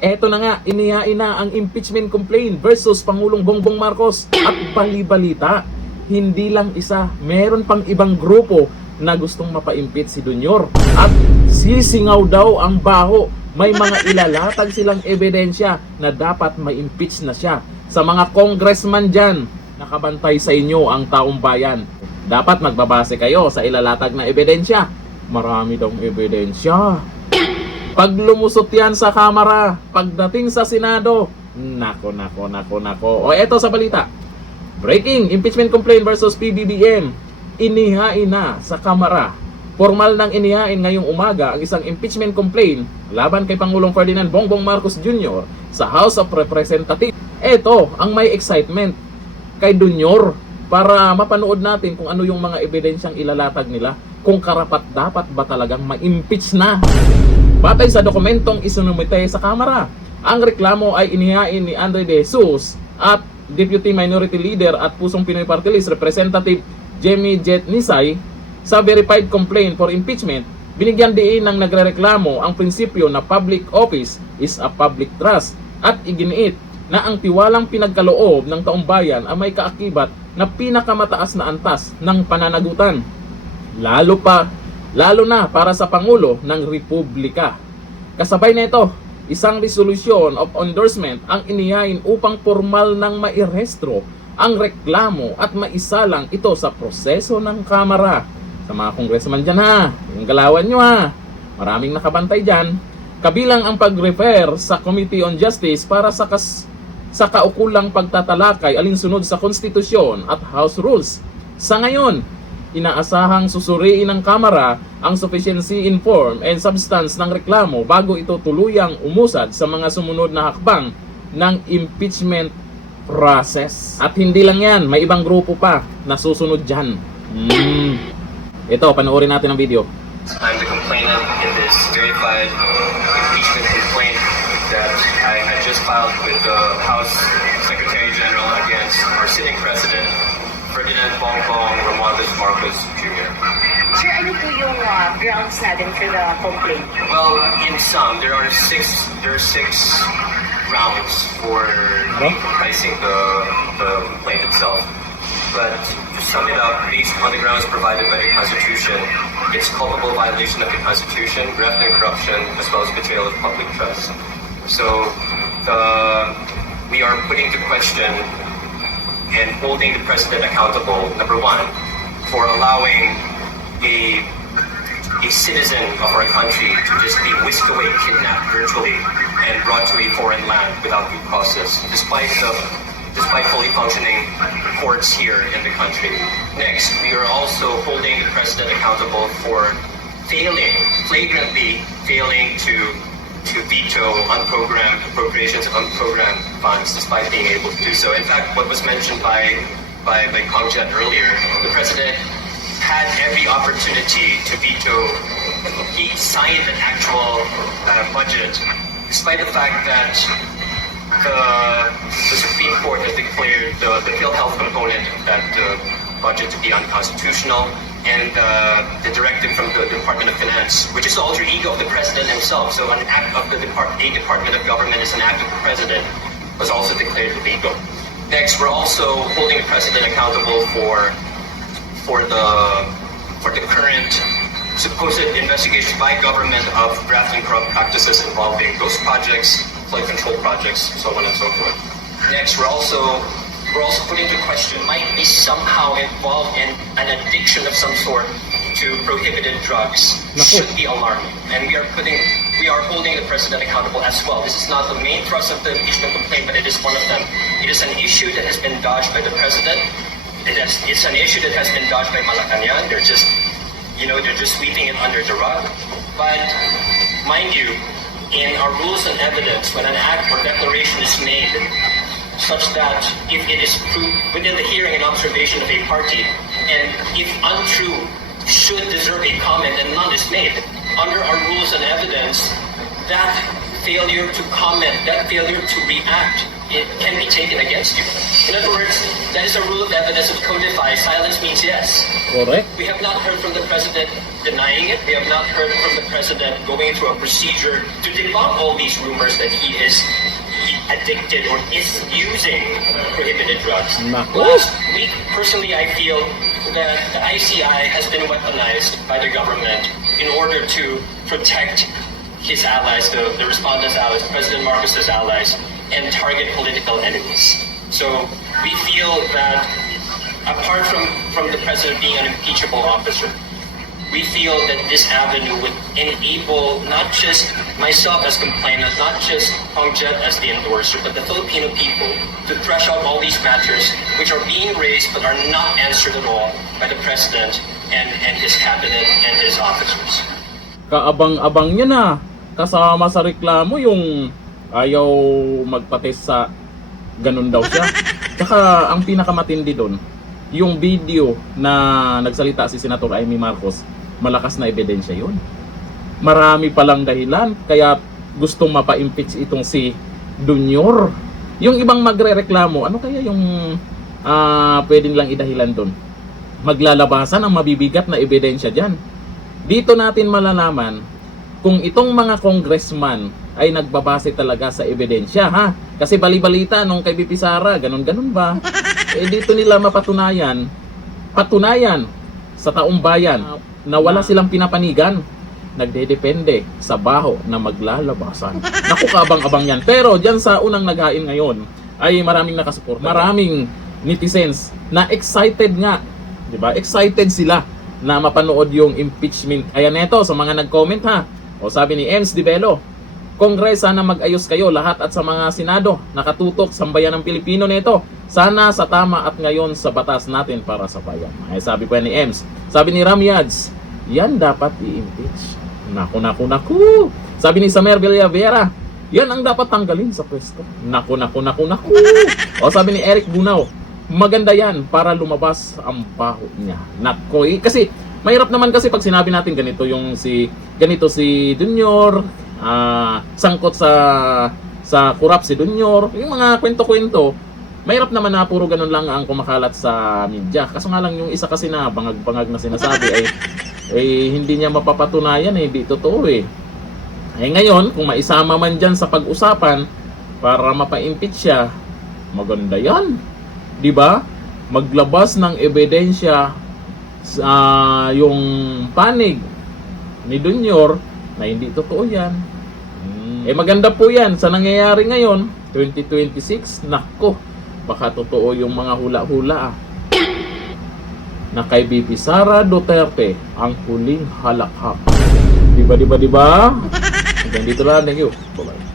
Eto na nga, inihain na ang impeachment complaint versus Pangulong Bongbong Marcos. At bali-balita, hindi lang isa, meron pang ibang grupo na gustong mapa-impeach si Dunyor. At sisingaw daw ang baho. May mga ilalatag silang ebidensya na dapat ma-impeach na siya. Sa mga congressman dyan, nakabantay sa inyo ang taong bayan. Dapat magbabase kayo sa ilalatag na ebidensya. Marami daw ebidensya. Pag lumusot yan sa Kamara, pagdating sa Senado, nako. O eto sa balita. Breaking, impeachment complaint versus PBBM. Inihain na sa Kamara. Formal nang inihain ngayong umaga ang isang impeachment complaint laban kay Pangulong Ferdinand Bongbong Marcos Jr. sa House of Representatives. Eto ang may excitement kay Dunyor para mapanood natin kung ano yung mga ebidensyang ilalatag nila, kung karapat dapat ba talagang ma-impeach na. Batay sa dokumentong isinumite sa Kamara, ang reklamo ay inihain ni Andre De Jesus at Deputy Minority Leader at Pusong Pinoy Party List Representative Jemmy Jet Nisay. Sa verified complaint for impeachment, binigyan diin ng nagrereklamo ang prinsipyo na public office is a public trust at iginiit na ang tiwalang pinagkaloob ng taong bayan ay may kaakibat na pinakamataas na antas ng pananagutan. Lalo na para sa Pangulo ng Republika. Kasabay nito, isang resolution of endorsement ang inihain upang formal nang mairehistro ang reklamo at maisalang ito sa proseso ng Kamara. Sa mga congressman dyan ha, yung galawan nyo ha, maraming nakabantay dyan. Kabilang ang pag-refer sa Committee on Justice para sa kaukulang pagtatalakay alinsunod sa konstitusyon at House Rules. Sa ngayon, inaasahang susuriin ng Kamara ang sufficiency in form and substance ng reklamo bago ito tuluyang umusad sa mga sumunod na hakbang ng impeachment process. At hindi lang yan, may ibang grupo pa na susunod dyan. Ito, panoorin natin ang video. I'm the complainant in this verified impeachment complaint that I had just filed with the House Secretary General against our sitting president, Ferdinand Bongbong Romualdez Marcos Jr. Sir, ano po yung grounds natin for the complaint? Well, in sum, there are six grounds for comprising the complaint itself. But to sum it up, based on the grounds provided by the Constitution, it's culpable violation of the Constitution, graft and corruption, as well as betrayal of public trust. So we are putting to question and holding the president accountable, number one, for allowing a citizen of our country to just be whisked away, kidnapped virtually, and brought to a foreign land without due process, despite fully functioning courts here in the country. Next, we are also holding the president accountable for flagrantly failing to veto unprogrammed appropriations of unprogrammed funds despite being able to do so. In fact, what was mentioned by Kongjet earlier, the president had every opportunity to veto. He signed an actual budget, despite the fact that the Supreme Court has declared the PhilHealth component of that budget to be unconstitutional, and the directive from the Department of Finance, which is the alter ego of the president himself, so an act of a department of government is an act of the president, was also declared illegal. Next, we're also holding the president accountable for the current supposed investigation by government of graft and corrupt practices involving ghost projects, flood control projects, so on and so forth. Next, we're also putting into question might be somehow involved in an addiction of some sort to prohibited drugs. Should be alarming, and we are holding the president accountable as well. This is not the main thrust of the impeachment complaint, but it is one of them. It is an issue that has been dodged by the president. It's an issue that has been dodged by Malacanang. They're just sweeping it under the rug. But mind you, in our rules and evidence, when an act or declaration is made such that if it is proved within the hearing and observation of a party, and if untrue, should deserve a comment and none is made, under our rules and evidence, that failure to comment, that failure to react, it can be taken against you. In other words, that is a rule of evidence of codify. Silence means yes. Correct. We have not heard from the president denying it. We have not heard from the president going through a procedure to debunk all these rumors that he is addicted or is using prohibited drugs. Naku. Last week, personally, I feel that the ICI has been weaponized by the government in order to protect his allies, the respondents' allies, President Marcos's allies, and target political enemies. So we feel that apart from the president being an impeachable officer, we feel that this avenue would enable not just myself as complainant, not just Hong Jet as the endorser, but the Filipino people to thresh out all these matters which are being raised but are not answered at all by the president and his cabinet and his officers. Kaabang-abang niya na. Kasama sa reklamo yung ayaw magpates sa ganun daw siya. Tsaka ang pinakamatindi doon, yung video na nagsalita si Senator Amy Marcos, malakas na ebidensya yun. Marami palang dahilan kaya gustong mapa-impeach itong si Junior. Yung ibang magre-reklamo, ano kaya yung pwedeng lang idahilan doon? Maglalabasan ang mabibigat na ebidensya dyan. Dito natin malalaman kung itong mga congressman ay nagbabase talaga sa ebidensya, ha? Kasi bali-balita nung kay BP Sara, ganun-ganun ba? Dito nila mapatunayan sa taong bayan na wala silang pinapanigan. Nagdedepende sa baho na maglalabasan. Naku, kaabang-abang yan. Pero dyan sa unang naghain ngayon ay maraming nakasuporta. Maraming netizens na excited nga. Diba? Excited sila na mapanood yung impeachment. Ayan neto sa mga nag-comment, ha. O sabi ni Ems Divelo, Kongres, sana mag-ayos kayo lahat at sa mga Senado nakatutok sa bayan ng Pilipino nito. Sana sa tama at ngayon sa batas natin para sa bayan. Ay sabi po yan ni Ems. Sabi ni Ramyads, yan dapat i-impeach. Naku. Sabi ni Samer Villavera, yan ang dapat tanggalin sa pwesto. Naku. O sabi ni Eric Bunaw, maganda yan para lumabas ang baho niya. Naku, kasi mahirap naman kasi pag sinabi natin ganito si Junior, sangkot sa corrupt si Junior, yung mga kwento-kwento, mahirap naman na puro ganun lang ang kumakalat sa media. Kaso nga lang yung isa kasi na bangag-bangag na sinasabi ay hindi niya mapapatunayan, hindi totoo eh. Ngayon, kung maisama man dyan sa pag-usapan para mapa-impeach siya, maganda yan. Diba? Maglabas ng ebidensya sa yung panig ni Junior na hindi totoo yan. Maganda po yan sa nangyayari ngayon 2026. Nako, baka totoo yung mga hula-hula na kay BP Sara Duterte ang huling halakhak. Diba? Hanggang dito lang. Thank you. Bye-bye.